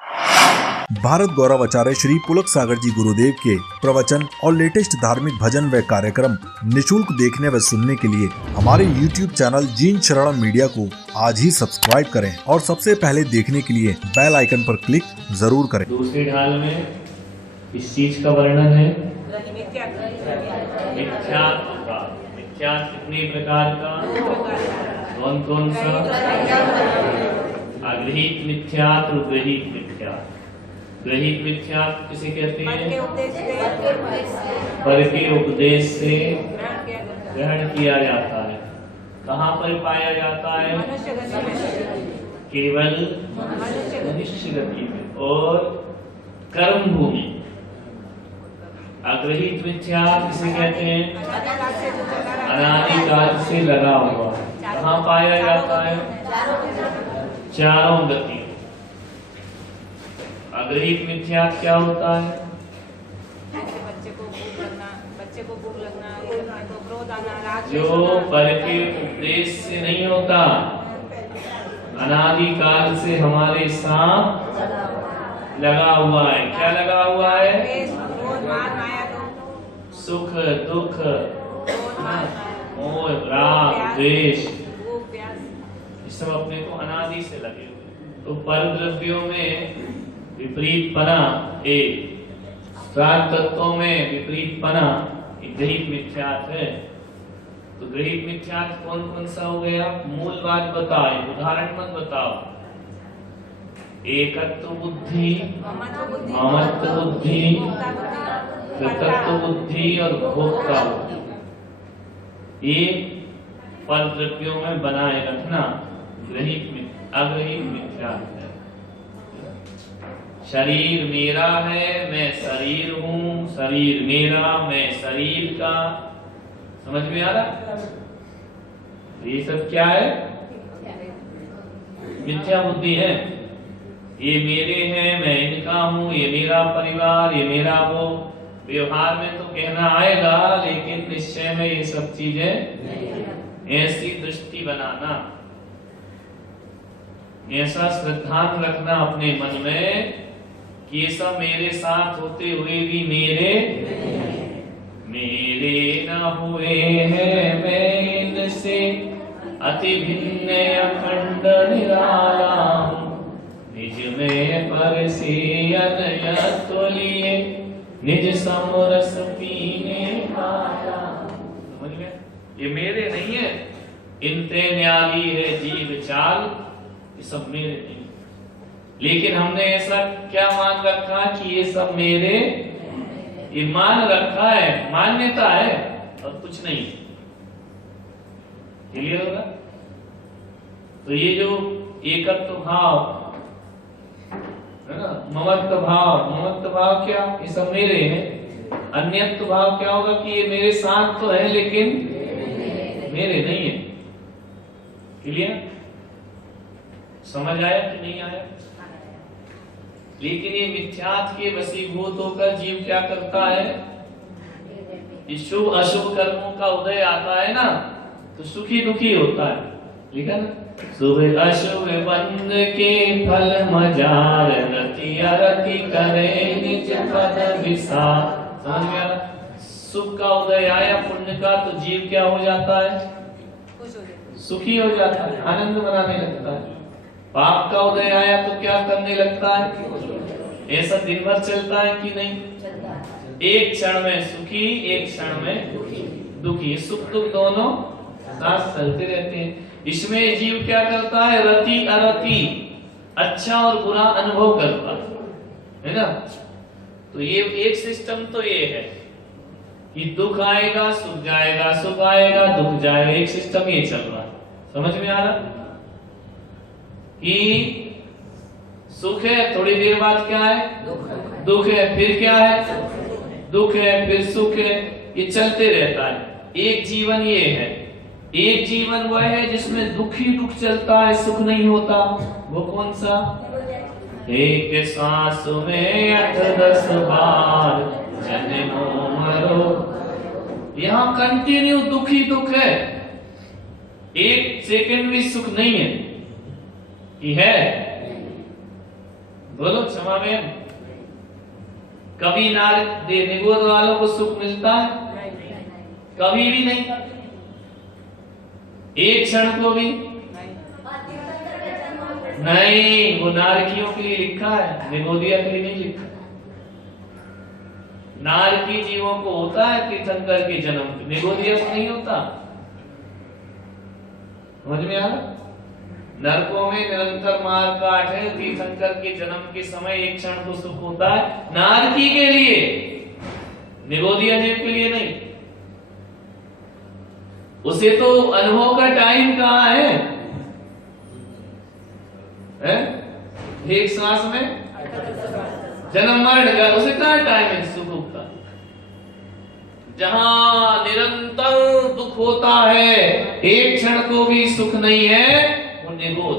भारत गौरव आचार्य श्री पुलक सागर जी गुरुदेव के प्रवचन और लेटेस्ट धार्मिक भजन व कार्यक्रम निशुल्क देखने व सुनने के लिए हमारे YouTube चैनल जीन शरणम मीडिया को आज ही सब्सक्राइब करें और सबसे पहले देखने के लिए बेल आइकन पर क्लिक जरूर करें। दूसरे ढाल में इस चीज का वर्णन है मिथ्यात्व का। मिथ्यात्व कितने प्रकार का, कौन कौन सा? अग्रहित मिथ्यात्व, ग्रहित मिथ्यात्व। ग्रहित मिथ्यात्व किसे कहते हैं? पर के उपदेश से ग्रहण किया जाता है। कहाँ पर पाया जाता है? केवल मनुष्य गति में और कर्म भूमि। अग्रहित मिथ्यात्व किसे कहते हैं? अनादिकाल से लगा हुआ। कहाँ पाया जाता है? चारों गति। अग्रहित मिथ्यात्व क्या होता है? बच्चे को भूख लगना, क्रोध आना, जो पर के उपदेश से नहीं होता, अनादिकाल से हमारे साथ लगा हुआ है। क्या लगा हुआ है? सुख दुख, मोह, राग, द्वेष, ये सब अपने को अनादि से लगे हुए। तो पर द्रव्यों में विपरीतपना एक, प्राग तत्वों में विपरीतपना एक ग्रहित मिथ्यात्व है। तो ग्रहित मिथ्यात्व कौन कौन सा हो गया? मूल बात बताओ, उदाहरण मत बताओ। एकत्व बुद्धि, ममत्व बुद्धि, कृतत्व बुद्धि और भोक्ता बुद्धि, ये पर द्रव्यों में बनाए रखना अग्रहित मिथ्यात्व है। शरीर मेरा है, मैं शरीर हूँ, शरीर मेरा, मैं शरीर का। समझ में आ रहा? ये सब क्या है? मिथ्या बुद्धि है। ये मेरे हैं, मैं इनका हूँ, ये मेरा परिवार, ये मेरा वो। व्यवहार में तो कहना आएगा, लेकिन निश्चय में ये सब चीजें ऐसी दृष्टि बनाना, ऐसा श्रद्धान रखना अपने मन में कि ये सब मेरे साथ होते हुए भी मेरे न हुए हैं, मैं इनसे अति भिन्न अखंड निराला हूं। निज में पर से अनयत्व लिए, निज समरस पीने पाया। समझ में? ये मेरे नहीं है। इनते न्याली है जीव चाल, ये सब मेरे नहीं। लेकिन हमने ऐसा क्या मान रखा कि ये सब मेरे, ये मान रखा है, मान्यता है और कुछ नहीं। क्लियर होगा? तो ये जो एकत्व भाव है ना, ममत्व भाव क्या? ये सब मेरे हैं। अन्यत्व भाव क्या होगा कि ये मेरे साथ तो है लेकिन मेरे नहीं है। क्लियर? समझ आया कि नहीं आया? लेकिन ये मिथ्यात्व के वशीभूत होकर जीव क्या करता है? शुभ अशुभ कर्मों का उदय आता है ना, तो सुखी दुखी होता है। लिखा ना, शुभ अशुभ बंद के फल मजार, रति अरति करे निज पद विसार। समझ गया? सुख का उदय आया, पुण्य का, तो जीव क्या हो जाता है? सुखी हो जाता है, आनंद मनाने लगता है। पाप का उदय आया तो क्या करने लगता है? ऐसा दिन भर चलता है कि नहीं? एक क्षण में सुखी, एक क्षण में दुखी। सुख दुख दोनों साथ चलते रहते हैं। इसमें जीव क्या करता है? रति अरति, अच्छा और बुरा अनुभव करता है ना। तो ये एक सिस्टम तो ये है कि दुख आएगा सुख जाएगा, सुख आएगा दुख जाएगा। एक सिस्टम ये चल रहा है। समझ में आ रहा? कि सुख है, थोड़ी देर बाद क्या है? दुख है, फिर क्या है? दुख है, फिर सुख है। ये चलते रहता है। एक जीवन ये है। एक जीवन वह है जिसमें दुख ही दुख चलता है, सुख नहीं होता। वो कौन सा? एक सांस में 8-10 बार जन्मो मरो। यहाँ कंटिन्यू दुख ही दुख है, एक सेकंड भी सुख नहीं है। कि है बोलो क्षमा में। कभी निगोद वालों को सुख मिलता है? कभी भी नहीं, एक क्षण को भी नहीं। वो नारकियों के लिए लिखा है, निगोदिया के लिए नहीं लिखा। नारकी जीवों को होता है तीर्थंकर के जन्म, निगोदिया को नहीं होता। समझ में आ रहा? नरकों में निरंतर मार काट है, तीर्थंकर के जन्म के समय एक क्षण को सुख होता है नारकी के लिए, निगोदिया जीव के लिए नहीं। उसे तो अनुभव का टाइम कहाँ है? एक सांस में जन्म मरण का, उसे कहाँ टाइम है सुख का? जहां निरंतर दुख होता है, एक क्षण को भी सुख नहीं है, वो निगोद।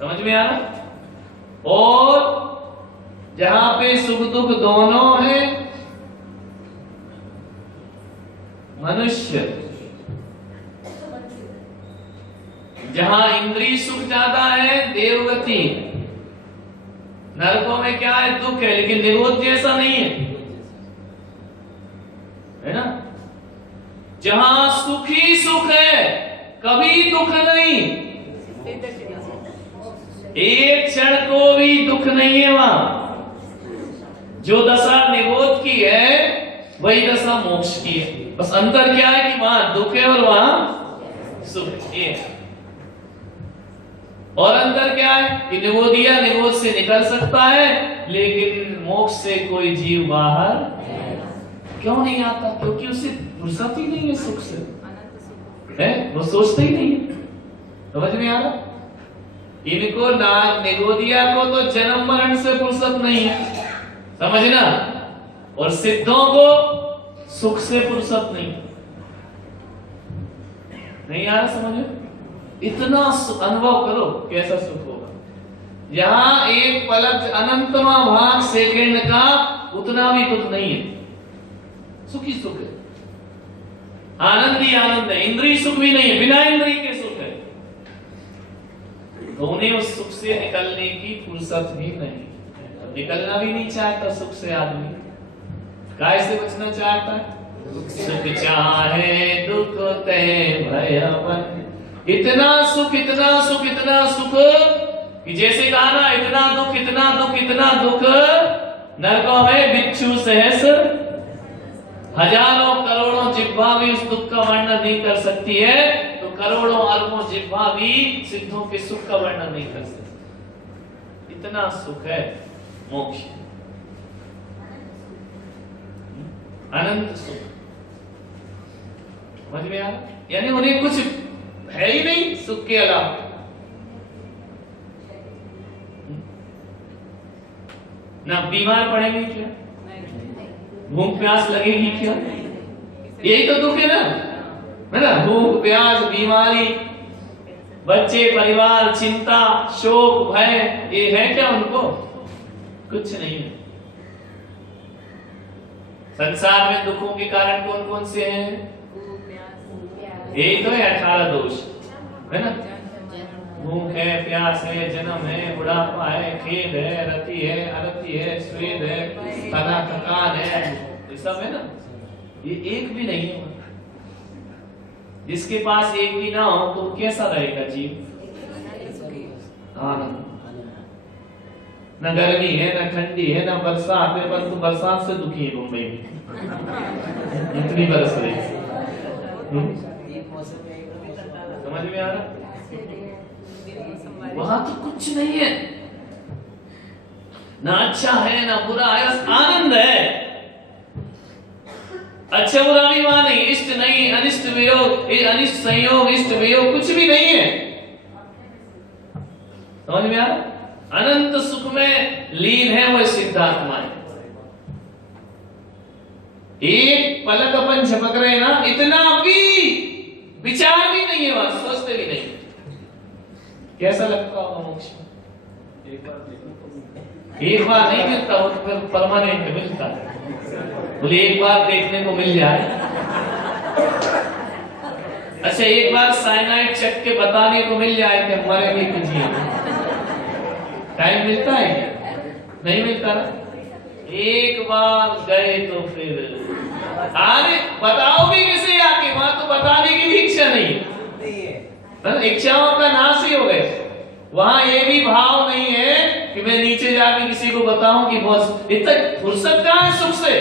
समझ में आ रहा? और जहां पे सुख दुख दोनों है, मनुष्य। जहां इंद्रिय सुख ज्यादा है, देवगति। नरकों में क्या है? दुख है, लेकिन निरोध जैसा नहीं है ना? जहां सुख ही सुख है, कभी दुख नहीं, एक क्षण को भी दुख नहीं है वहां। जो दशा निरोध की है वही दशा मोक्ष की है। बस अंतर क्या है कि वहां दुख है और वहां सुख है। और अंतर क्या है कि निगोदिया निगोद से निकल सकता है, लेकिन मोक्ष से कोई जीव बाहर क्यों नहीं आता? क्योंकि उसे फुर्सत ही नहीं है सुख से, है वो सोचते ही नहीं है। समझ में आ रहा? इनको ना निगोदिया को तो जन्म मरण से फुर्सत नहीं है, समझना। और सिद्धों को सुख से फुर्सत नहीं आ रहा? समझ? इतना अनुभव करो कैसा सुख होगा। यहां एक पलक अनंतमा भाग सेकंड का उतना भी दुख नहीं है, सुख ही सुख है, आनंद ही आनंद है। इंद्रिय सुख भी नहीं है, बिना इंद्रिय के सुख है। तो उन्हें उस सुख से निकलने की फुर्सत भी नहीं। निकलना भी नहीं चाहता सुख से आदमी, काय से बचना चाहता है? सुख चाहे दुख ते भयवन। इतना सुख, इतना सुख, इतना सुख कि जैसे कहा ना, इतना दुख, इतना दुख, इतना दुख। नरकों में बिच्छू सहस्र हजारों करोड़ों जिह्वा भी उस दुख का वर्णन नहीं कर सकती है, तो करोड़ों अरबों जिह्वा भी सिद्धों के सुख का वर्णन नहीं कर सकती। इतना सुख है मोक्ष, अनंत सुख। समझ में आ? यानी उन्हें कुछ है ही नहीं सुख के अलावा। ना बीमार पड़ेंगे क्या? भूख प्यास लगेगी क्या? यही तो दुख है ना? भूख प्यास, बीमारी, बच्चे, परिवार, चिंता, शोक, भय, ये है क्या उनको? कुछ नहीं है। संसार में दुखों के कारण कौन कौन से हैं? यही तो है 18 दोष, है ना? भूख है, प्यास है, जन्म है, बुढ़ापा है, खेद है, रति है, अरति है, स्वेद है, तना थकान है, ये सब है ना? ये एक भी नहीं है। जिसके पास एक भी ना हो तो कैसा रहेगा जीव? आनंद। न गर्मी है, न ठंडी है, न बरसात है, परंतु बरसात से दुखी है मुंबई में, इतनी बरस रही है। समझ में आ रहा? वहां तो कुछ नहीं है, ना अच्छा है ना बुरा है, आनंद है। अच्छा बुरा भी वहां नहीं, इष्ट नहीं, अनिष्ट वियोग, अनिष्ट संयोग, इष्ट वियोग कुछ भी नहीं है। समझ में आ रहा? अनंत सुख में लीन है वह सिद्धात्मा है। एक पलक अपन झपक रहे ना, इतना भी विचार भी नहीं है वहां, सोचते भी नहीं। कैसा लगता होगा मोक्ष में? एक बार नहीं मिलता, वो फिर परमानेंट मिलता है। बोले एक बार देखने को मिल जाए। अच्छा एक बार साइनाइड चख के बताने को मिल जाए कि हमारे भी कुछ टाइम मिलता है। नहीं मिलता ना। एक बार गए तो फिर आगे बताओगे किसे आके, वहां तो बताने की भी इच्छा नहीं है, इच्छाओं का नाश ही हो गए। वहां ये भी भाव नहीं है कि मैं नीचे जाके किसी को बताऊं कि बस इतना फुर्सत कहां है सुख से।